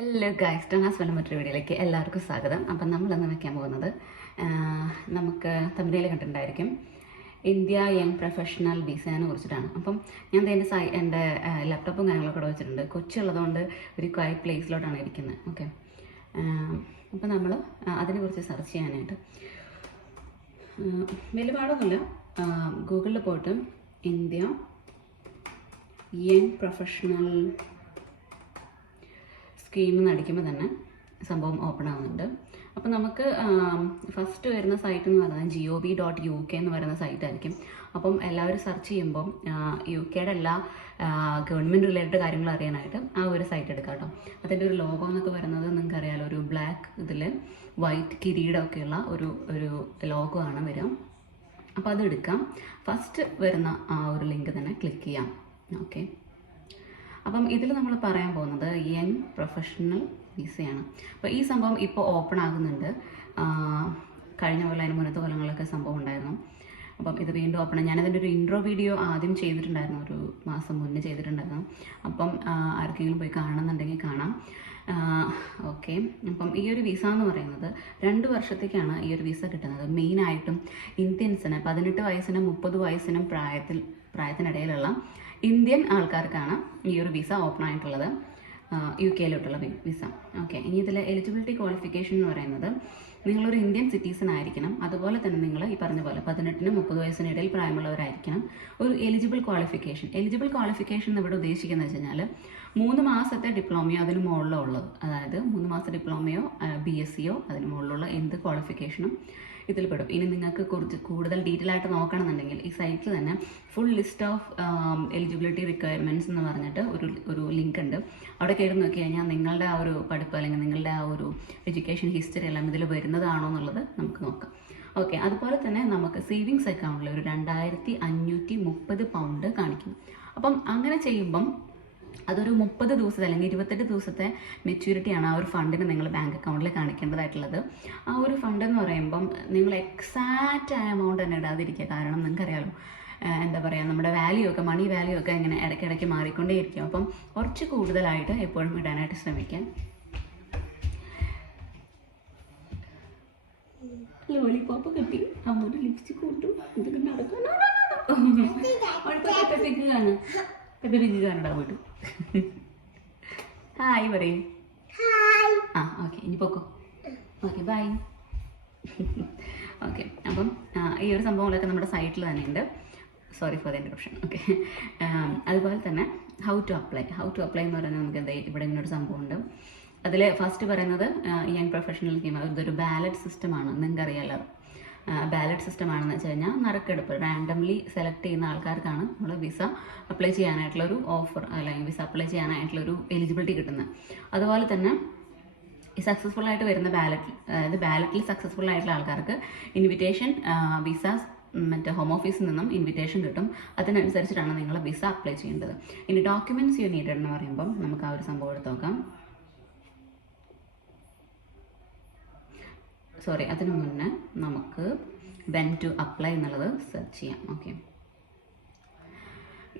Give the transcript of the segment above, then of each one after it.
Hello guys, ടോണാസ് വല്ല മറ്റൊരു വീഡിയോയിലേക്ക് എല്ലാവർക്കും സ്വാഗതം. അപ്പം നമ്മളിന്ന് വയ്ക്കാൻ പോകുന്നത് നമുക്ക് തമിഴിൽ കണ്ടിട്ടുണ്ടായിരിക്കും ഇന്ത്യ യങ് പ്രൊഫഷണൽ വിസയെ കുറിച്ചിട്ടാണ്. അപ്പം ഞാൻ എൻ്റെ ലാപ്ടോപ്പും കാര്യങ്ങളൊക്കെ ഇവിടെ വെച്ചിട്ടുണ്ട്. കൊച്ചുള്ളതുകൊണ്ട് ഒരു ക്വയറ്റ് പ്ലേസിലോട്ടാണ് ഇരിക്കുന്നത്. ഓക്കെ, അപ്പം നമ്മൾ അതിനെക്കുറിച്ച് സെർച്ച് ചെയ്യാനായിട്ട് വലിയ പാടൊന്നുമില്ല. ഗൂഗിളിൽ പോയിട്ട് ഇന്ത്യ യങ് പ്രൊഫഷണൽ സ്കീം എന്ന് അടിക്കുമ്പോൾ തന്നെ സംഭവം ഓപ്പൺ ആവുന്നുണ്ട്. അപ്പോൾ നമുക്ക് ഫസ്റ്റ് വരുന്ന സൈറ്റ് എന്ന് പറയുന്നത് gov.uk എന്ന് പറയുന്ന സൈറ്റായിരിക്കും. അപ്പം എല്ലാവരും സെർച്ച് ചെയ്യുമ്പം UK എല്ലാ ഗവൺമെൻറ് റിലേറ്റഡ് കാര്യങ്ങൾ അറിയാനായിട്ട് ആ ഒരു സൈറ്റ് എടുക്കാം കേട്ടോ. അതിൻ്റെ ഒരു ലോഗോ എന്നൊക്കെ പറയുന്നത് നിങ്ങൾക്ക് അറിയാലോ, ഒരു ബ്ലാക്ക് ഇതിൽ വൈറ്റ് കിരീടമൊക്കെയുള്ള ഒരു ലോഗോ ആണ് വരിക. അപ്പോൾ അത് എടുക്കാം. ഫസ്റ്റ് വരുന്ന ആ ഒരു ലിങ്ക് തന്നെ ക്ലിക്ക് ചെയ്യാം. ഓക്കെ, അപ്പം ഇതിൽ നമ്മൾ പറയാൻ പോകുന്നത് യങ് പ്രൊഫഷണൽ വിസയാണ്. അപ്പോൾ ഈ സംഭവം ഇപ്പോൾ ഓപ്പൺ ആകുന്നുണ്ട്. കഴിഞ്ഞ പോലെ അതിന് മുന്നത്തെ കൊല്ലങ്ങളൊക്കെ സംഭവം ഉണ്ടായിരുന്നു. അപ്പം ഇത് വീണ്ടും ഓപ്പൺ. ഞാനതിൻ്റെ ഒരു ഇൻട്രോ വീഡിയോ ആദ്യം ചെയ്തിട്ടുണ്ടായിരുന്നു, ഒരു മാസം മുന്നേ ചെയ്തിട്ടുണ്ടായിരുന്നു. അപ്പം ആർക്കെങ്കിലും പോയി കാണുന്നുണ്ടെങ്കിൽ കാണാം. ഓക്കെ, അപ്പം ഈ ഒരു വിസ എന്ന് പറയുന്നത് 2 വർഷത്തേക്കാണ് ഈ ഒരു വിസ കിട്ടുന്നത്. മെയിനായിട്ടും ഇന്ത്യൻസിന് 18 വയസ്സിനും 30 വയസ്സിനും പ്രായത്തിനിടയിലുള്ള ഇന്ത്യൻ ആൾക്കാർക്കാണ് ഈ ഒരു വിസ ഓപ്പൺ ആയിട്ടുള്ളത്, UK വിസ. ഓക്കെ, ഇനി ഇതിൽ എലിജിബിലിറ്റി ക്വാളിഫിക്കേഷൻ എന്ന് പറയുന്നത് നിങ്ങളൊരു ഇന്ത്യൻ സിറ്റിസൺ ആയിരിക്കണം. അതുപോലെ തന്നെ നിങ്ങൾ ഈ പറഞ്ഞ പോലെ 18-നും 30 വയസ്സിനിടയിൽ പ്രായമുള്ളവരായിരിക്കണം. ഒരു എലിജിബിൾ ക്വാളിഫിക്കേഷൻ ഇവിടെ ഉദ്ദേശിക്കുന്നത് വെച്ച് കഴിഞ്ഞാൽ 3 മാസത്തെ ഡിപ്ലോമയോ അതിന് മുകളിലോ ഉള്ളത്, അതായത് 3 മാസത്തെ ഡിപ്ലോമയോ BScയോ അതിന് മുകളിലുള്ള എന്ത് ക്വാളിഫിക്കേഷനും ഇതിൽ പെടും. ഇനി നിങ്ങൾക്ക് കുറച്ച് കൂടുതൽ ഡീറ്റെയിൽ ആയിട്ട് നോക്കണമെന്നുണ്ടെങ്കിൽ ഈ സൈറ്റിൽ തന്നെ full list of eligibility requirements എന്ന് പറഞ്ഞിട്ട് ഒരു ലിങ്ക് ഉണ്ട്. അവിടെ കയറി നോക്കി കഴിഞ്ഞാൽ നിങ്ങളുടെ ആ ഒരു പഠിപ്പ് അല്ലെങ്കിൽ നിങ്ങളുടെ ആ ഒരു എഡ്യൂക്കേഷൻ ഹിസ്റ്ററി എല്ലാം ഇതിൽ വരുന്നതാണോ എന്നുള്ളത് നമുക്ക് നോക്കാം. ഓക്കെ, അതുപോലെ തന്നെ നമുക്ക് സേവിങ്സ് അക്കൗണ്ടിൽ ഒരു 2530 പൗണ്ട് കാണിക്കും. അപ്പം അങ്ങനെ ചെയ്യുമ്പം അതൊരു 30 ദിവസത്തെ അല്ലെങ്കിൽ 28 ദിവസത്തെ മെച്യൂരിറ്റിയാണ് ആ ഒരു ഫണ്ടിന് നിങ്ങൾ ബാങ്ക് അക്കൗണ്ടിൽ കാണിക്കേണ്ടതായിട്ടുള്ളത്. ആ ഒരു ഫണ്ട് എന്ന് പറയുമ്പം നിങ്ങൾ എക്സാക്റ്റ് ആയ എമൗണ്ട് തന്നെ ഇടാതിരിക്കുക. കാരണം നിങ്ങൾക്കറിയാലോ, എന്താ പറയുക, നമ്മുടെ മണി വാല്യൂ ഒക്കെ ഇങ്ങനെ ഇടയ്ക്കിടയ്ക്ക് മാറിക്കൊണ്ടേയിരിക്കും. അപ്പം കുറച്ച് കൂടുതലായിട്ട് എപ്പോഴും ഇടാനായിട്ട് ശ്രമിക്കാം. ലോലിപോപ്പ് കിട്ടി, അമ്മൂര് ലിപ്സ്റ്റിക് കൂട്ടും, ഇതൊക്കെ നടക്കാനാണ് പോയിട്ടു. ഹായ് പറയൂ. ഓക്കെ, ഇനി പോക്കോ. Okay, by. ഓക്കെ, അപ്പം ഈ ഒരു സംഭവങ്ങളൊക്കെ നമ്മുടെ സൈറ്റിൽ തന്നെ ഉണ്ട്. Sorry for the interruption. Okay, അതുപോലെ തന്നെ ഹൗ ടു അപ്ലൈ എന്ന് പറയുന്നത് നമുക്ക് ഇവിടെ ഇങ്ങനൊരു സംഭവമുണ്ട്. അതിൽ ഫസ്റ്റ് പറയുന്നത് യങ് പ്രൊഫഷണൽ സ്കീം, ഇതൊരു ബാലറ്റ് സിസ്റ്റമാണ്. നിങ്ങൾക്കറിയാലോ ബാലറ്റ് സിസ്റ്റം ആണെന്ന് വെച്ച് കഴിഞ്ഞാൽ നറുക്കെടുപ്പ്, റാൻഡംലി സെലക്ട് ചെയ്യുന്ന ആൾക്കാർക്കാണ് നമ്മൾ വിസ അപ്ലൈ ചെയ്യാനായിട്ടുള്ളൊരു ഓഫർ അല്ലെങ്കിൽ വിസ അപ്ലൈ ചെയ്യാനായിട്ടുള്ളൊരു എലിജിബിലിറ്റി കിട്ടുന്നത്. അതുപോലെ തന്നെ ഈ സക്സസ്ഫുൾ ആയിട്ട് വരുന്ന ബാലറ്റിൽ സക്സസ്ഫുൾ ആയിട്ടുള്ള ആൾക്കാർക്ക് ഇൻവിറ്റേഷൻ വിസ മറ്റേ ഹോം ഓഫീസിൽ നിന്നും ഇൻവിറ്റേഷൻ കിട്ടും. അതിനനുസരിച്ചിട്ടാണ് നിങ്ങൾ വിസ അപ്ലൈ ചെയ്യേണ്ടത്. ഇനി ഡോക്യുമെൻറ്റ്സ് യു നീഡഡ് എന്ന് പറയുമ്പം നമുക്ക് ആ ഒരു സംഭവം എടുത്ത് നോക്കാം. അതിനു മുന്നേ നമുക്ക് വെൻ ടു അപ്ലൈ എന്നുള്ളത് സെർച്ച് ചെയ്യാം. Okay,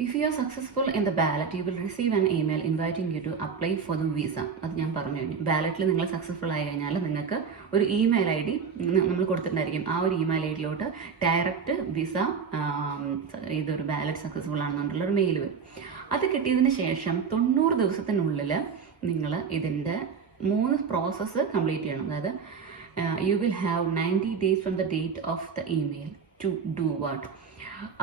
if you are successful in the ballot you will receive an email inviting you to apply for the visa. അത് ഞാൻ പറഞ്ഞു കഴിഞ്ഞു. ബാലറ്റിൽ നിങ്ങൾ സക്സസ്ഫുൾ ആയി കഴിഞ്ഞാൽ നിങ്ങൾക്ക് ഒരു ഇമെയിൽ ID നമ്മൾ കൊടുത്തിട്ടുണ്ടായിരിക്കും. ആ ഒരു ഇമെയിൽ IDയിലോട്ട് ഡയറക്റ്റ് വിസ ഇതൊരു ബാലറ്റ് സക്സസ്ഫുൾ ആണെന്നുള്ളൊരു മെയിൽ വരും. അത് കിട്ടിയതിന് ശേഷം 90 ദിവസത്തിനുള്ളിൽ നിങ്ങൾ ഇതിൻ്റെ 3 പ്രോസസ്സ് കംപ്ലീറ്റ് ചെയ്യണം. അതായത് you will have 90 days from the date of the email to do what?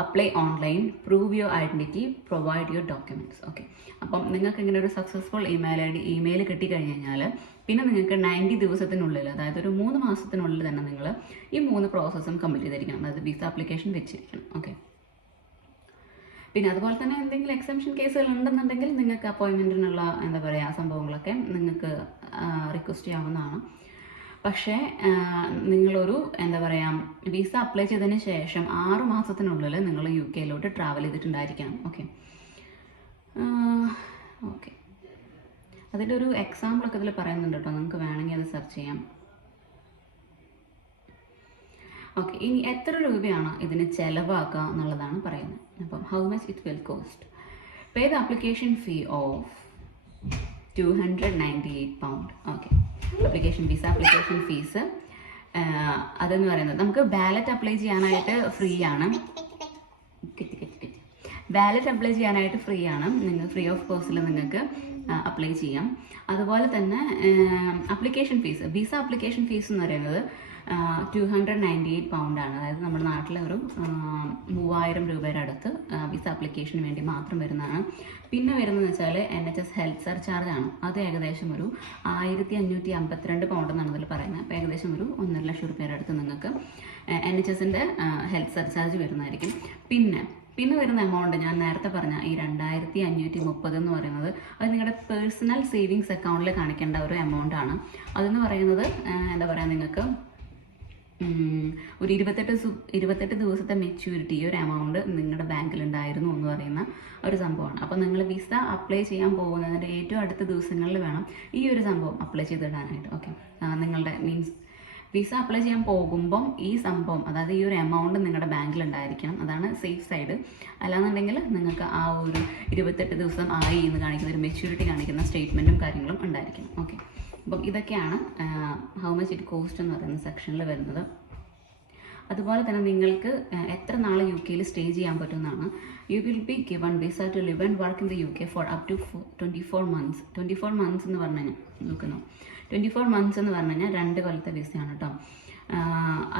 Apply online, prove your identity, provide your documents. Okay, അപ്പം നിങ്ങൾക്ക് ഇങ്ങനെ ഒരു സക്സസ്ഫുൾ ഇമെയിൽ കിട്ടിക്കഴിഞ്ഞ് കഴിഞ്ഞാൽ പിന്നെ നിങ്ങൾക്ക് 90 ദിവസത്തിനുള്ളിൽ, അതായത് ഒരു 3 മാസത്തിനുള്ളിൽ തന്നെ നിങ്ങൾ ഈ 3 പ്രോസസ്സും കംപ്ലീറ്റ് ചെയ്തിരിക്കണം. അതായത് വിസ ആപ്ലിക്കേഷൻ വെച്ചിരിക്കണം. ഓക്കെ, പിന്നെ അതുപോലെ തന്നെ എന്തെങ്കിലും എക്സംഷൻ കേസുകൾ ഉണ്ടെന്നുണ്ടെങ്കിൽ നിങ്ങൾക്ക് അപ്പോയിൻമെൻറ്റിനുള്ള എന്താ പറയുക സംഭവങ്ങളൊക്കെ നിങ്ങൾക്ക് റിക്വസ്റ്റ് ചെയ്യാവുന്നതാണ്. പക്ഷേ നിങ്ങളൊരു എന്താ പറയുക വിസ അപ്ലൈ ചെയ്തതിന് ശേഷം 6 മാസത്തിനുള്ളിൽ നിങ്ങൾ UK ട്രാവൽ ചെയ്തിട്ടുണ്ടായിരിക്കണം. ഓക്കെ, അതിൻ്റെ ഒരു എക്സാമ്പിളൊക്കെ ഇതിൽ പറയുന്നുണ്ട് കേട്ടോ, നിങ്ങൾക്ക് വേണമെങ്കിൽ അത് സെർച്ച് ചെയ്യാം. ഓക്കെ, ഇനി എത്ര രൂപയാണ് ഇതിന് ചിലവാക്കുക എന്നുള്ളതാണ് പറയുന്നത്. അപ്പം how much it will cost. Pay the application fee of £298. Okay. Visa application fees അതെന്ന് പറയുന്നത് നമുക്ക് ബാലറ്റ് അപ്ലൈ ചെയ്യാനായിട്ട് ഫ്രീ ആണ്. ബാലറ്റ് അപ്ലൈ ചെയ്യാനായിട്ട് ഫ്രീ ആണ്. നിങ്ങൾ ഫ്രീ ഓഫ് കോസ്റ്റിൽ നിങ്ങൾക്ക് അപ്ലൈ ചെയ്യാം. അതുപോലെ തന്നെ application fees, visa application fees എന്ന് പറയുന്നത് £298 ആണ്. അതായത് നമ്മുടെ നാട്ടിലെ ഒരു 3000 രൂപയുടെ അടുത്ത് വിസ ആപ്ലിക്കേഷന് വേണ്ടി മാത്രം വരുന്നതാണ്. പിന്നെ വരുന്നതെന്ന് വെച്ചാൽ NHS ഹെൽത്ത് സർചാർജ് ആണ്. അത് ഏകദേശം ഒരു £1552 എന്നാണ് ഇതിൽ പറയുന്നത്. അപ്പോൾ ഏകദേശം ഒരു 1.5 ലക്ഷം രൂപയുടെ അടുത്ത് നിങ്ങൾക്ക് NHSൻ്റെ ഹെൽത്ത് സർചാർജ് വരുന്നതായിരിക്കും. പിന്നെ വരുന്ന എമൗണ്ട് ഞാൻ നേരത്തെ പറഞ്ഞ ഈ 2530 എന്ന് പറയുന്നത് അത് നിങ്ങളുടെ പേഴ്സണൽ സേവിങ്സ് അക്കൗണ്ടിൽ കാണിക്കേണ്ട ഒരു എമൗണ്ട് ആണ്. അതെന്ന് പറയുന്നത് എന്താ പറയുക, നിങ്ങൾക്ക് ഒരു 28 ദിവസത്തെ മെച്യൂരിറ്റി ഈ ഒരു എമൗണ്ട് നിങ്ങളുടെ ബാങ്കിൽ ഉണ്ടായിരുന്നു എന്ന് പറയുന്ന ഒരു സംഭവമാണ്. അപ്പോൾ നിങ്ങൾ വിസ അപ്ലൈ ചെയ്യാൻ പോകുന്നതിൻ്റെ ഏറ്റവും അടുത്ത ദിവസങ്ങളിൽ വേണം ഈ ഒരു സംഭവം അപ്ലൈ ചെയ്തിടാനായിട്ട്. ഓക്കെ, നിങ്ങളുടെ മീൻസ് വിസ അപ്ലൈ ചെയ്യാൻ പോകുമ്പം ഈ സംഭവം, അതായത് ഈ ഒരു എമൗണ്ട് നിങ്ങളുടെ ബാങ്കിൽ ഉണ്ടായിരിക്കണം. അതാണ് സേഫ് സൈഡ്. അല്ലാന്നുണ്ടെങ്കിൽ നിങ്ങൾക്ക് ആ ഒരു 28 ദിവസം ആയി എന്ന് കാണിക്കുന്ന ഒരു മെച്യൂരിറ്റി കാണിക്കുന്ന സ്റ്റേറ്റ്മെൻറ്റും കാര്യങ്ങളും ഉണ്ടായിരിക്കണം. ഓക്കെ, അപ്പം ഇതൊക്കെയാണ് ഹൗ മച്ച് ഇറ്റ് കോസ്റ്റ് എന്ന് പറയുന്ന സെക്ഷനിൽ വരുന്നത്. അതുപോലെ തന്നെ നിങ്ങൾക്ക് എത്ര നാൾ UK സ്റ്റേ ചെയ്യാൻ പറ്റുന്നതാണ്. You will be given visa to live and work in the UK for up to 24 months. 24 months എന്ന് പറഞ്ഞു കഴിഞ്ഞാൽ 24 months എന്ന് പറഞ്ഞു കഴിഞ്ഞാൽ 2 കൊല്ലത്തെ വിസയാണ് കേട്ടോ.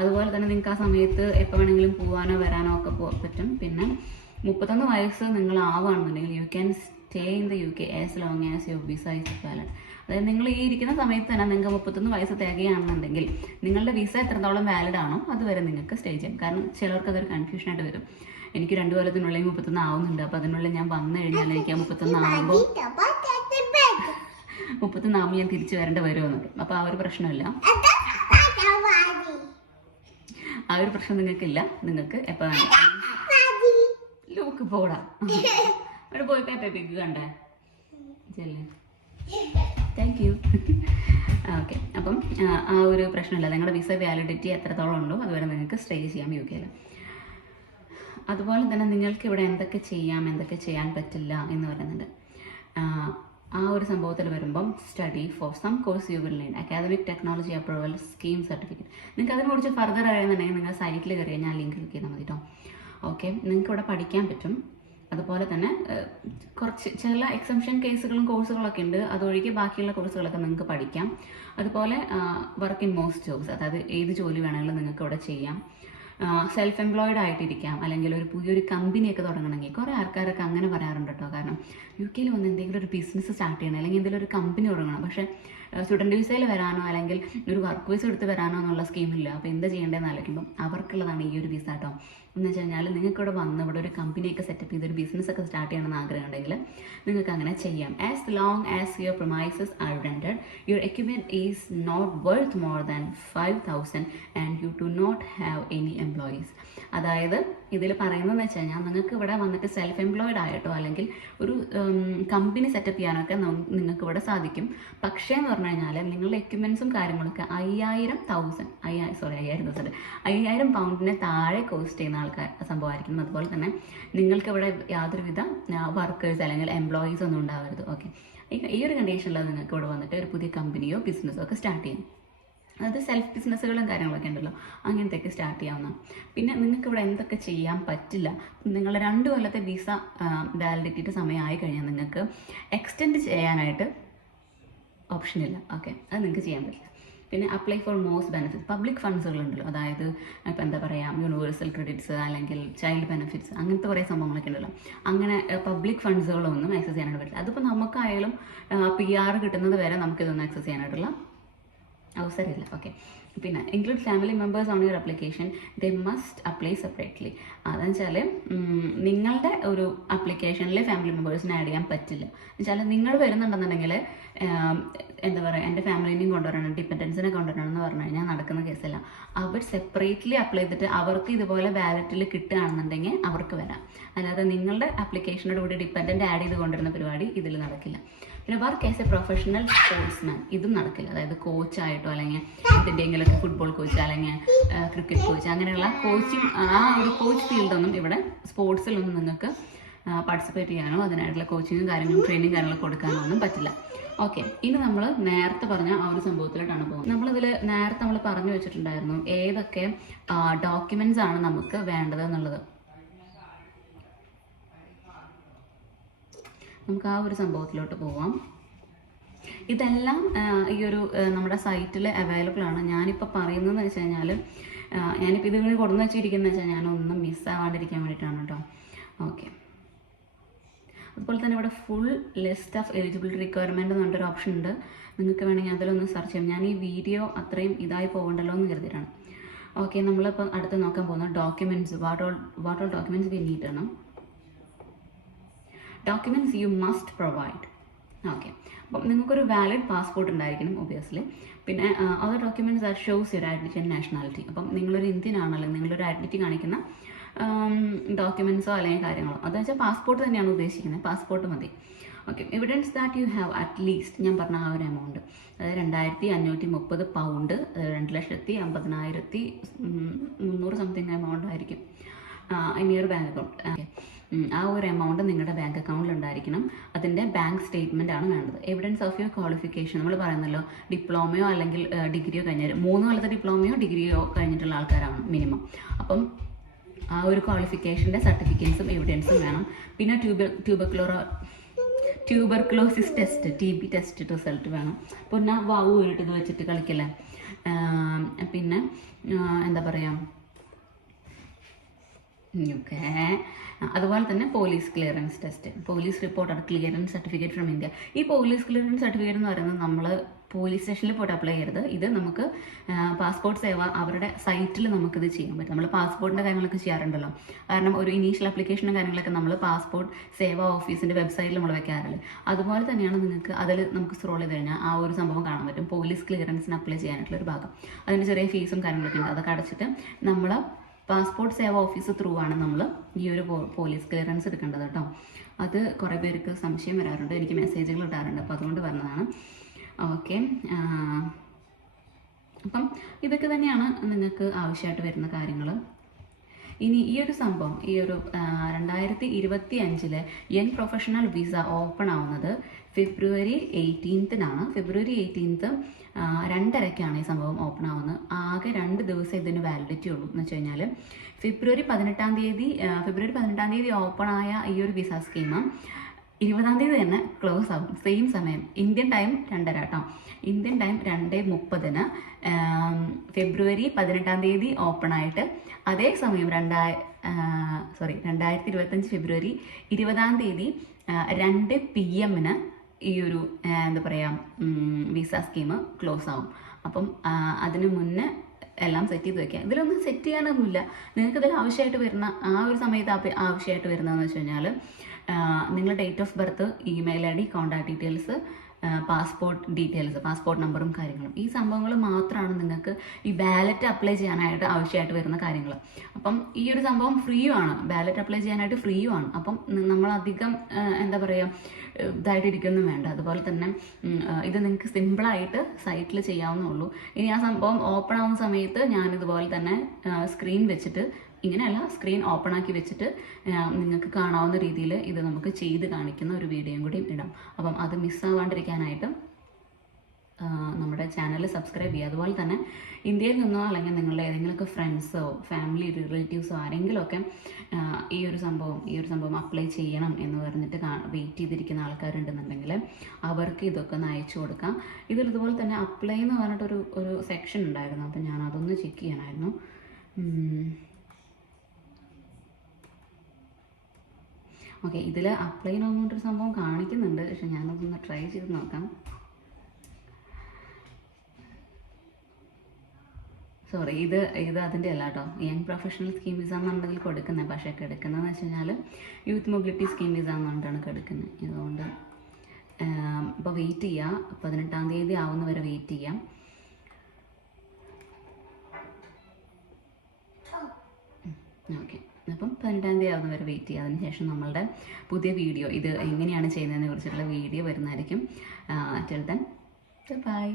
അതുപോലെ തന്നെ നിങ്ങൾക്ക് ആ സമയത്ത് എപ്പോൾ വേണമെങ്കിലും പോകാനോ വരാനോ ഒക്കെ പറ്റും. പിന്നെ 31 വയസ്സ് നിങ്ങൾ ആവുകയാണെന്നുണ്ടെങ്കിൽ you can stay in the UK as long as your visa is valid. അതായത് നിങ്ങൾ ഈ ഇരിക്കുന്ന സമയത്ത് തന്നെ നിങ്ങൾക്ക് 31 വയസ്സ് തികയാണെന്നുണ്ടെങ്കിൽ നിങ്ങളുടെ വിസ എത്രത്തോളം വാലിഡ് ആണോ അതുവരെ നിങ്ങൾക്ക് സ്റ്റേ ചെയ്യാം. കാരണം ചിലർക്ക് അതൊരു കൺഫ്യൂഷനായിട്ട് വരും. എനിക്ക് 2 കൊല്ലത്തിനുള്ളിൽ 31 ആവുന്നുണ്ട്, അപ്പോൾ അതിനുള്ളിൽ ഞാൻ വന്നു കഴിഞ്ഞാൽ എനിക്ക് ആ 31 ആകുമ്പോൾ ഞാൻ തിരിച്ചു വരേണ്ടി വരുമെന്നൊക്കെ. അപ്പോൾ ആ ഒരു പ്രശ്നമില്ല, ആ ഒരു പ്രശ്നം നിങ്ങൾക്കില്ല. നിങ്ങൾക്ക് എപ്പോൾ ലൂക്ക് പോടാ അവിടെ പോയി പേപ്പിക്ക് കണ്ടേ ചെല്ലേ. Thank you. ഓക്കെ, അപ്പം ആ ഒരു പ്രശ്നമില്ല. നിങ്ങളുടെ വിസ വാലിഡിറ്റി എത്രത്തോളം ഉണ്ടോ അതുവരെ നിങ്ങൾക്ക് സ്റ്റേ ചെയ്യാം UK. അതുപോലെ തന്നെ നിങ്ങൾക്ക് ഇവിടെ എന്തൊക്കെ ചെയ്യാം, എന്തൊക്കെ ചെയ്യാൻ പറ്റില്ല എന്ന് പറയുന്നുണ്ട്. ആ ഒരു സംഭവത്തിൽ വരുമ്പം study for some course you will need academic technology approval scheme certificate. നിങ്ങൾക്ക് അതിനെക്കുറിച്ച് ഫർദർ അറിയുന്നുണ്ടെങ്കിൽ നിങ്ങൾ സൈറ്റിൽ കയറിയാൽ ഞാൻ ലിങ്ക് ക്ലിക്ക് ചെയ്താൽ മതി കേട്ടോ. ഓക്കെ, നിങ്ങൾക്ക് ഇവിടെ പഠിക്കാൻ പറ്റും. അതുപോലെ തന്നെ കുറച്ച് ചില എക്സംഷൻ കേസുകളും കോഴ്സുകളൊക്കെ ഉണ്ട്. അതൊഴികെ ബാക്കിയുള്ള കോഴ്സുകളൊക്കെ നിങ്ങൾക്ക് പഠിക്കാം. അതുപോലെ വർക്ക് ഇൻ മോസ്റ്റ് ജോബ്സ്, അതായത് ഏത് ജോലി വേണമെങ്കിലും നിങ്ങൾക്ക് ഇവിടെ ചെയ്യാം. സെൽഫ് എംപ്ലോയിഡ് ആയിട്ടിരിക്കാം, അല്ലെങ്കിൽ ഒരു പുതിയൊരു കമ്പനിയൊക്കെ തുടങ്ങണമെങ്കിൽ കുറേ ആൾക്കാരൊക്കെ അങ്ങനെ പറയാറുണ്ട് കേട്ടോ. കാരണം UK വന്ന് എന്തെങ്കിലും ഒരു ബിസിനസ് സ്റ്റാർട്ട് ചെയ്യണം, അല്ലെങ്കിൽ എന്തെങ്കിലും ഒരു കമ്പനി തുടങ്ങണം. പക്ഷേ സ്റ്റുഡൻറ്റ് വിസയിൽ വരാനോ അല്ലെങ്കിൽ ഒരു വർക്ക് വിസ എടുത്ത് വരാനോ എന്നുള്ള സ്കീമില്ല. അപ്പോൾ എന്താ ചെയ്യേണ്ടതെന്ന് ആലോചിക്കുമ്പോൾ അവർക്കുള്ളതാണ് ഈ ഒരു വിസ കേട്ടോ. എന്ന് വെച്ച് കഴിഞ്ഞാൽ നിങ്ങൾക്ക് ഇവിടെ വന്ന് ഇവിടെ ഒരു കമ്പനിയൊക്കെ സെറ്റപ്പ് ചെയ്ത് ഒരു ബിസിനസ്സൊക്കെ സ്റ്റാർട്ട് ചെയ്യണമെന്ന് ആഗ്രഹം ഉണ്ടെങ്കിൽ നിങ്ങൾക്ക് അങ്ങനെ ചെയ്യാം. As long as your premises are rented, your equipment is not worth more than 5,000 and you do not have any employees. അതായത് ഇതിൽ പറയുന്നതെന്ന് വെച്ച് കഴിഞ്ഞാൽ നിങ്ങൾക്ക് ഇവിടെ വന്നിട്ട് സെൽഫ് എംപ്ലോയിഡ് ആയിട്ടോ അല്ലെങ്കിൽ ഒരു കമ്പനി സെറ്റപ്പ് ചെയ്യാനൊക്കെ നിങ്ങൾക്ക് ഇവിടെ സാധിക്കും. പക്ഷേ എന്ന് പറഞ്ഞു കഴിഞ്ഞാൽ നിങ്ങളുടെ എക്യുപ്മെൻറ്റ്സും കാര്യങ്ങളൊക്കെ 5,000 പൗണ്ടിന് താഴെ കോസ്റ്റ് ചെയ്യുന്ന ആൾക്കാർ സംഭവമായിരിക്കും. അതുപോലെ തന്നെ നിങ്ങൾക്ക് ഇവിടെ യാതൊരുവിധ വർക്കേഴ്സ് അല്ലെങ്കിൽ എംപ്ലോയീസ് ഒന്നും ഉണ്ടാവരുത്. ഓക്കെ, ഈ ഒരു കണ്ടീഷനിൽ നിങ്ങൾക്ക് ഇവിടെ വന്നിട്ട് ഒരു പുതിയ കമ്പനിയോ ബിസിനസ്സോ ഒക്കെ സ്റ്റാർട്ട് ചെയ്യും. അതായത് സെൽഫ് ബിസിനസ്സുകളും കാര്യങ്ങളൊക്കെ ഉണ്ടല്ലോ, അങ്ങനത്തെയൊക്കെ സ്റ്റാർട്ട് ചെയ്യാവുന്ന. പിന്നെ നിങ്ങൾക്ക് ഇവിടെ എന്തൊക്കെ ചെയ്യാൻ പറ്റില്ല, നിങ്ങൾ 2 കൊല്ലത്തെ വിസ വാലിഡിറ്റിയുടെ സമയമായി കഴിഞ്ഞാൽ നിങ്ങൾക്ക് എക്സ്റ്റെൻഡ് ചെയ്യാനായിട്ട് ഓപ്ഷനില്ല. ഓക്കെ, അത് നിങ്ങൾക്ക് ചെയ്യാൻ പറ്റില്ല. പിന്നെ apply for most benefits, public ഫണ്ട്സുകളുണ്ടല്ലോ, അതായത് ഇപ്പോൾ എന്താ പറയുക യൂണിവേഴ്സൽ ക്രെഡിറ്റ്സ് അല്ലെങ്കിൽ ചൈൽഡ് ബെനിഫിറ്റ്സ് അങ്ങനത്തെ കുറേ സംഭവങ്ങളൊക്കെ ഉണ്ടല്ലോ. അങ്ങനെ പബ്ലിക് ഫണ്ട്സുകളൊന്നും ആക്സസ് ചെയ്യാനായിട്ട് പറ്റില്ല. അതിപ്പോൾ നമുക്കായാലും PR കിട്ടുന്നത് വരെ നമുക്കിതൊന്നും ആക്സസ് ചെയ്യാനായിട്ടുള്ള അവസരമില്ല. ഓക്കെ, പിന്നെ include family members on your application, they must apply separately. അതെന്ന് വെച്ചാൽ നിങ്ങളുടെ ഒരു അപ്ലിക്കേഷനിൽ ഫാമിലി മെമ്പേഴ്സിനെ ആഡ് ചെയ്യാൻ പറ്റില്ല. എന്നുവെച്ചാൽ നിങ്ങൾ വരുന്നുണ്ടെന്നുണ്ടെങ്കിൽ എന്താ പറയുക, എൻ്റെ ഫാമിലിനെയും കൊണ്ടുവരണം, ഡിപ്പെൻഡൻസിനെ കൊണ്ടുവരണം എന്ന് പറഞ്ഞു കഴിഞ്ഞാൽ നടക്കുന്ന കേസല്ല. അവർ സെപ്പറേറ്റ്ലി അപ്ലൈ ചെയ്തിട്ട് അവർക്ക് ഇതുപോലെ ബാലറ്റിൽ കിട്ടുകയാണെന്നുണ്ടെങ്കിൽ അവർക്ക് വരാം. അല്ലാതെ നിങ്ങളുടെ ആപ്ലിക്കേഷനോട് കൂടി ഡിപ്പെൻഡൻ്റ് ആഡ് ചെയ്ത് കൊണ്ടുവരുന്ന പരിപാടി ഇതിൽ നടക്കില്ല. പിന്നെ work as A professional sportsman ഇതും നടക്കില്ല. അതായത് കോച്ചായിട്ടോ അല്ലെങ്കിൽ എന്തിൻ്റെങ്കിലൊക്കെ ഫുട്ബോൾ കോച്ച് അല്ലെങ്കിൽ ക്രിക്കറ്റ് കോച്ച് അങ്ങനെയുള്ള കോച്ചിങ് ആ ഒരു കോച്ച് ഫീൽഡൊന്നും ഇവിടെ സ്പോർട്സിലൊന്നും നിങ്ങൾക്ക് പാർട്ടിസിപ്പേറ്റ് ചെയ്യാനോ അതിനായിട്ടുള്ള കോച്ചിങ്ങും കാര്യങ്ങളും ട്രെയിനിങ് കാര്യങ്ങളൊക്കെ കൊടുക്കാനോ ഒന്നും പറ്റില്ല. ഓക്കെ, ഇനി നമ്മൾ നേരത്തെ പറഞ്ഞ ആ ഒരു സംഭവത്തിലോട്ടാണ് പോകുന്നത്. നമ്മളിതിൽ നേരത്തെ നമ്മൾ പറഞ്ഞു വെച്ചിട്ടുണ്ടായിരുന്നു ഏതൊക്കെ ഡോക്യുമെന്റ്സ് ആണ് നമുക്ക് വേണ്ടത് എന്നുള്ളത്. നമുക്ക് ആ ഒരു സംഭവത്തിലോട്ട് പോവാം. ഇതെല്ലാം ഈ ഒരു നമ്മുടെ സൈറ്റിൽ അവൈലബിൾ ആണ്. ഞാനിപ്പോൾ പറയുന്നതെന്ന് വെച്ച് കഴിഞ്ഞാൽ ഞാനിപ്പോൾ ഇതിങ്ങനെ കൊടുന്ന് വെച്ചിരിക്കുന്നത് വെച്ചാൽ ഞാനൊന്നും മിസ്സാവാണ്ടിരിക്കാൻ വേണ്ടിയിട്ടാണ് കേട്ടോ. ഓക്കെ, അതുപോലെ തന്നെ ഇവിടെ full list of eligibility requirement എന്ന് പറഞ്ഞൊരു ഓപ്ഷൻ ഉണ്ട്. നിങ്ങൾക്ക് വേണമെങ്കിൽ അതിലൊന്ന് സെർച്ച് ചെയ്യാം. ഞാൻ ഈ വീഡിയോ അത്രയും ഇതായി പോകണ്ടല്ലോ എന്ന് കരുതിയിട്ടാണ്. ഓക്കെ, നമ്മളിപ്പോൾ അടുത്ത് നോക്കാൻ പോകുന്നത് documents, what all documents we need ആണ്. Documents you must provide. Okay, അപ്പം നിങ്ങൾക്കൊരു വാലിഡ് പാസ്പോർട്ട് ഉണ്ടായിരിക്കണം ഒബിയസ്ലി. പിന്നെ other documents that shows your identity and nationality. അപ്പം നിങ്ങളൊരു ഇന്ത്യൻ ആണല്ലോ, നിങ്ങളൊരു ഐഡൻറ്റിറ്റി കാണിക്കുന്ന ഡോക്യുമെൻറ്റ്സോ അല്ലെങ്കിൽ കാര്യങ്ങളോ, അതെന്ന് വെച്ചാൽ പാസ്പോർട്ട് തന്നെയാണ് ഉദ്ദേശിക്കുന്നത്, പാസ്പോർട്ട് മതി. Okay, evidence that you have at least, ഞാൻ പറഞ്ഞ ആ ഒരു എമൗണ്ട്, അതായത് 2530 പൗണ്ട്, 2,50,300 സംതിങ് എമൗണ്ട് ആയിരിക്കും ഇനി ഒരു ബാങ്ക് അക്കൗണ്ട്. ഓക്കെ, ആ ഒരു എമൗണ്ട് നിങ്ങളുടെ ബാങ്ക് അക്കൗണ്ടിൽ ഉണ്ടായിരിക്കണം. അതിൻ്റെ ബാങ്ക് സ്റ്റേറ്റ്മെൻ്റ് ആണ് വേണ്ടത്. എവിഡൻസ് ഓഫ് യുവർ ക്വാളിഫിക്കേഷൻ, നമ്മൾ പറയുന്നല്ലോ ഡിപ്ലോമയോ അല്ലെങ്കിൽ ഡിഗ്രിയോ കഴിഞ്ഞാൽ 3 കൊല്ലത്തെ ഡിപ്ലോമയോ ഡിഗ്രിയോ കഴിഞ്ഞിട്ടുള്ള ആൾക്കാരാണ് മിനിമം. അപ്പം ആ ഒരു ക്വാളിഫിക്കേഷൻ്റെ സർട്ടിഫിക്കറ്റ്സും എവിഡൻസും വേണം. പിന്നെ tuberculosis test, TB test result വേണം. പിന്നെ വാവു വീട്ടിൽ ഇത് വെച്ചിട്ട് കളിക്കല്ലേ. പിന്നെ എന്താ പറയുക, ഓക്കെ, അതുപോലെ തന്നെ police clearance test, police report clearance certificate from India. ഈ പോലീസ് ക്ലിയറൻസ് സർട്ടിഫിക്കറ്റ് എന്ന് പറയുന്നത് നമ്മൾ പോലീസ് സ്റ്റേഷനിൽ പോയിട്ട് അപ്ലൈ ചെയ്യരുത്. ഇത് നമുക്ക് പാസ്പോർട്ട് സേവ അവരുടെ സൈറ്റിൽ നമുക്കിത് ചെയ്യാൻ പറ്റും. നമ്മൾ പാസ്പോർട്ടിൻ്റെ കാര്യങ്ങളൊക്കെ ചെയ്യാറുണ്ടല്ലോ. കാരണം ഒരു ഇനീഷ്യൽ ആപ്ലിക്കേഷനും കാര്യങ്ങളൊക്കെ നമ്മൾ പാസ്പോർട്ട് സേവ ഓഫീസിൻ്റെ വെബ്സൈറ്റിൽ നമ്മൾ വെക്കാറില്ല. അതുപോലെ തന്നെയാണ് നിങ്ങൾക്ക് അതിൽ നമുക്ക് സ്ക്രോൾ ചെയ്ത് കഴിഞ്ഞാൽ ആ ഒരു സംഭവം കാണാൻ പറ്റും. പോലീസ് ക്ലിയറൻസിന് അപ്ലൈ ചെയ്യാനായിട്ടുള്ളൊരു ഭാഗം, അതിന് ചെറിയ ഫീസും കാര്യങ്ങളൊക്കെ ഉണ്ട്. അതൊക്കെ അടച്ചിട്ട് നമ്മൾ പാസ്പോർട്ട് സേവ ഓഫീസ് ത്രൂ ആണ് നമ്മൾ ഈ ഒരു പോലീസ് ക്ലിയറൻസ് എടുക്കേണ്ടത് കേട്ടോ. അത് കുറേ പേർക്ക് സംശയം വരാറുണ്ട്, എനിക്ക് മെസ്സേജുകൾ ഇടാറുണ്ട്, അപ്പോൾ അതുകൊണ്ട് പറഞ്ഞതാണ്. ഓക്കെ, അപ്പം ഇതൊക്കെ തന്നെയാണ് നിങ്ങൾക്ക് ആവശ്യമായിട്ട് വരുന്ന കാര്യങ്ങൾ. ഇനി ഈ ഒരു സംഭവം, ഈ ഒരു 2025 യങ് പ്രൊഫഷണൽ വിസ ഓപ്പൺ ആവുന്നത് ഫെബ്രുവരി 18 ഫെബ്രുവരി 18 2:30 ഈ സംഭവം ഓപ്പൺ ആവുന്നത്. ആകെ 2 ദിവസം ഇതിന് വാലിഡിറ്റി ഉള്ളൂ. എന്ന് വെച്ച് കഴിഞ്ഞാൽ ഫെബ്രുവരി 18 ഓപ്പൺ ആയ ഈ ഒരു വിസ സ്കീം 20 തന്നെ ക്ലോസ് ആവും. സെയിം സമയം, ഇന്ത്യൻ ടൈം 2:30 കേട്ടോ. ഇന്ത്യൻ ടൈം 2:30 ഫെബ്രുവരി 18 ഓപ്പൺ ആയിട്ട് അതേ സമയം 2025 ഫെബ്രുവരി 20 2 PM ഈ ഒരു എന്താ പറയുക വിസ സ്കീം ക്ലോസ് ആവും. അപ്പം അതിന് മുന്നേ എല്ലാം സെറ്റ് ചെയ്ത് വെക്കുക. ഇതിലൊന്നും സെറ്റ് ചെയ്യാനൊന്നുമില്ല. നിങ്ങൾക്ക് ഇതിൽ ആവശ്യമായിട്ട് വരുന്ന ആ ഒരു സമയത്ത് ആവശ്യമായിട്ട് വരുന്നതെന്ന് വെച്ച് കഴിഞ്ഞാൽ നിങ്ങളുടെ date of birth, email ID, contact details, passport details, passport നമ്പറും കാര്യങ്ങളും, ഈ സംഭവങ്ങൾ മാത്രമാണ് നിങ്ങൾക്ക് ഈ ബാലറ്റ് അപ്ലൈ ചെയ്യാനായിട്ട് ആവശ്യമായിട്ട് വരുന്ന കാര്യങ്ങൾ. അപ്പം ഈ ഒരു സംഭവം ഫ്രീയുമാണ്, ബാലറ്റ് അപ്ലൈ ചെയ്യാനായിട്ട് ഫ്രീയുമാണ്. അപ്പം നമ്മളധികം എന്താ പറയുക ഇതായിട്ടിരിക്കൊന്നും വേണ്ട. അതുപോലെ തന്നെ ഇത് നിങ്ങൾക്ക് സിമ്പിളായിട്ട് സൈറ്റിൽ ചെയ്യാവുന്നുള്ളൂ. ഇനി ആ സംഭവം ഓപ്പൺ ആവുന്ന സമയത്ത് ഞാനിതുപോലെ തന്നെ സ്ക്രീൻ വെച്ചിട്ട്, ഇങ്ങനെയല്ല, സ്ക്രീൻ ഓപ്പൺ ആക്കി വെച്ചിട്ട് നിങ്ങൾക്ക് കാണാവുന്ന രീതിയിൽ ഇത് നമുക്ക് ചെയ്ത് കാണിക്കുന്ന ഒരു വീഡിയോയും കൂടി ഇടാം. അപ്പം അത് മിസ്സാവാണ്ടിരിക്കാനായിട്ട് നമ്മുടെ ചാനൽ സബ്സ്ക്രൈബ് ചെയ്യുക. അതുപോലെ തന്നെ ഇന്ത്യയിൽ നിന്നോ അല്ലെങ്കിൽ നിങ്ങളുടെ ഏതെങ്കിലുമൊക്കെ ഫ്രണ്ട്സോ ഫാമിലി റിലേറ്റീവ്സോ ആരെങ്കിലുമൊക്കെ ഈ ഒരു സംഭവം അപ്ലൈ ചെയ്യണം എന്ന് പറഞ്ഞിട്ട് വെയിറ്റ് ചെയ്തിരിക്കുന്ന ആൾക്കാരുണ്ടെന്നുണ്ടെങ്കിൽ അവർക്ക് ഇതൊക്കെ ഒന്ന് അയച്ചു കൊടുക്കാം. ഇതുപോലെ തന്നെ അപ്ലൈ എന്ന് പറഞ്ഞിട്ടൊരു സെക്ഷൻ ഉണ്ടായിരുന്നു. അപ്പം ഞാൻ അതൊന്ന് ചെക്ക് ചെയ്യണമായിരുന്നു. ഓക്കെ, ഇതിൽ അപ്ലൈ എന്നൊരു സംഭവം കാണിക്കുന്നുണ്ട്, പക്ഷെ ഞാനതൊന്ന് ട്രൈ ചെയ്ത് നോക്കാം. സോറി, ഇത് അതിൻ്റെ അല്ല കേട്ടോ. യങ് പ്രൊഫഷണൽ സ്കീം വിസ എന്നുണ്ടെങ്കിൽ കൊടുക്കുന്നത്, പക്ഷേ എടുക്കുന്നതെന്ന് വെച്ച് കഴിഞ്ഞാൽ യൂത്ത് മൊബിലിറ്റി സ്കീം വിസ എന്നുകൊണ്ടാണ് എടുക്കുന്നത്. ഇതുകൊണ്ട് ഇപ്പോൾ വെയിറ്റ് ചെയ്യുക, 18 ആവുന്നവരെ വെയിറ്റ് ചെയ്യാം. ഓക്കെ, അപ്പം 18 ആവുന്നവരെ വെയിറ്റ് ചെയ്യുക. അതിനുശേഷം നമ്മളുടെ പുതിയ വീഡിയോ, ഇത് എങ്ങനെയാണ് ചെയ്യുന്നതിനെ കുറിച്ചിട്ടുള്ള വീഡിയോ വരുന്നതായിരിക്കും. Till then bye.